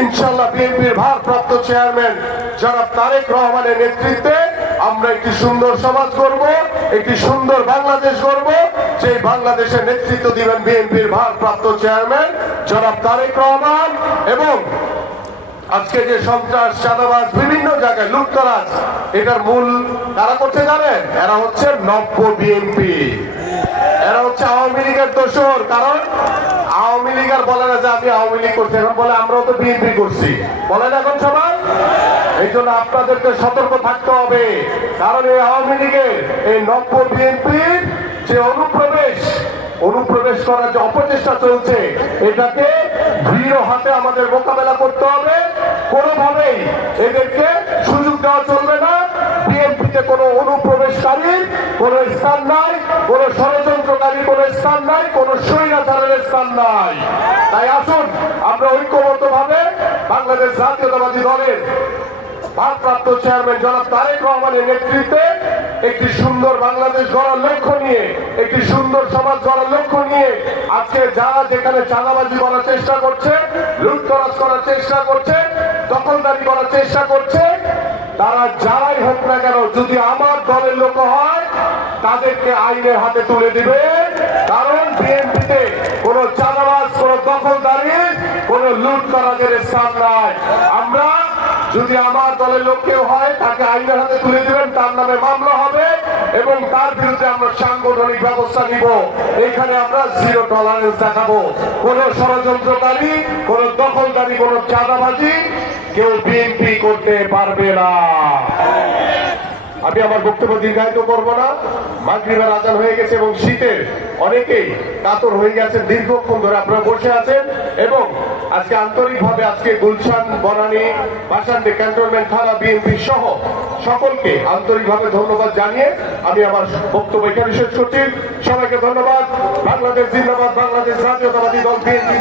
ইনশাল্লাহ বিএনপির ভারপ্রাপ্ত চেয়ারম্যান জনাব তারেক রহমানের নেতৃত্বে আমরা একটি সুন্দর সমাজ করব একটি সুন্দর বাংলাদেশ করব সেই বাংলাদেশের নেতৃত্ব দিবেন বিএনপির ভারপ্রাপ্ত চেয়ারম্যান জনাব তারেক রহমান এবং আজকে যে সন্ত্রাস, চাঁদাবাজ বিভিন্ন জায়গায় লুটতরাজ, এটার মূল কারা করছে জানেন? এরা হচ্ছে নব্য বিএনপি। এরা হচ্ছে আওয়ামী লীগের দোষর। কারণ আওয়ামী লীগ আর বলে না যে আমি আওয়ামী লীগ করছি, এখন বলে আমরাও তো বিএনপি করছি। বলেন এখন সবাই? এই জন্য আপনাদেরকে সতর্ক থাকতে হবে, কারণ এই আওয়ামী লীগের এই নব্য বিএনপির যে অনুপ্রবেশ অনুপ্রবেশ করার যে অপচেষ্টা চলছে, এটাকে দৃঢ় হাতে আমাদের মোকাবেলা করতে হবে। কোনোভাবেই এদেরকে সুযোগ দেওয়া চলবে না। বিএনপিতে কোনো অনুপ্রবেশকারীর কোনো স্থান নাই, কোনো ষড়যন্ত্রকারী, কোনো স্থান নাই, কোনো স্বৈরাচারের স্থান নাই। তাই আসুন, আমরা ঐক্যবদ্ধ বাংলাদেশ জাতীয়তাবাদী দলের ভারপ্রাপ্ত চেয়ারম্যান জনাব তারেক রহমানের নেতৃত্বে একটি সুন্দর বাংলাদেশ গড়ার লক্ষ্য নিয়ে, একটি সুন্দর সমাজ গড়ার লক্ষ্য নিয়ে আজকে যারা যেখানে চাঁদাবাজি করার চেষ্টা করছে, লুটতরাজ করার চেষ্টা করছে, দখলদারি করার চেষ্টা করছে, তারা যারাই হোক না কেন, যদি আমার দলের লোক হয়, তাদেরকে আইনের হাতে তুলে দিবে। কারণ বিএনপিতে কোনো চাঁদাবাজ, কোনো দখলদারির কোনো লুট করাদের স্থান নাই। আমরা যদি আমার দলের লোক কেউ হয়, তাকে আইনের হাতে তুলে দিবেন, তার নামে মামলা হবে এবং তার বিরুদ্ধে আমরা সাংগঠনিক ব্যবস্থা নিব। এখানে আমরা জিরো টলারেন্স দেখাবো। কোন ষড়যন্ত্রকারী, কোন দখলদারি, কোন চাঁদাবাজি কেউ বিএনপি করতে পারবে না। আমি আমার বক্তব্য দীর্ঘায়িত করব না। মাগরিবের আজান হয়ে গেছে এবং শীতের অনেকেই কাতর হয়ে গেছে দীর্ঘক্ষণ ধরে আপনারা বসে আছেন এবং আজকে আন্তরিকভাবে আজকে গুলশান, বনানী বাসান্ডে ক্যান্টনমেন্ট থানা বিএনপি সহ সকলকে আন্তরিকভাবে ধন্যবাদ জানিয়ে আমি আমার বক্তব্য এখানে শেষ করছি। সবাইকে ধন্যবাদ। বাংলাদেশ জিন্দাবাদ, বাংলাদেশ জাতীয়তাবাদী দল, বিএনপি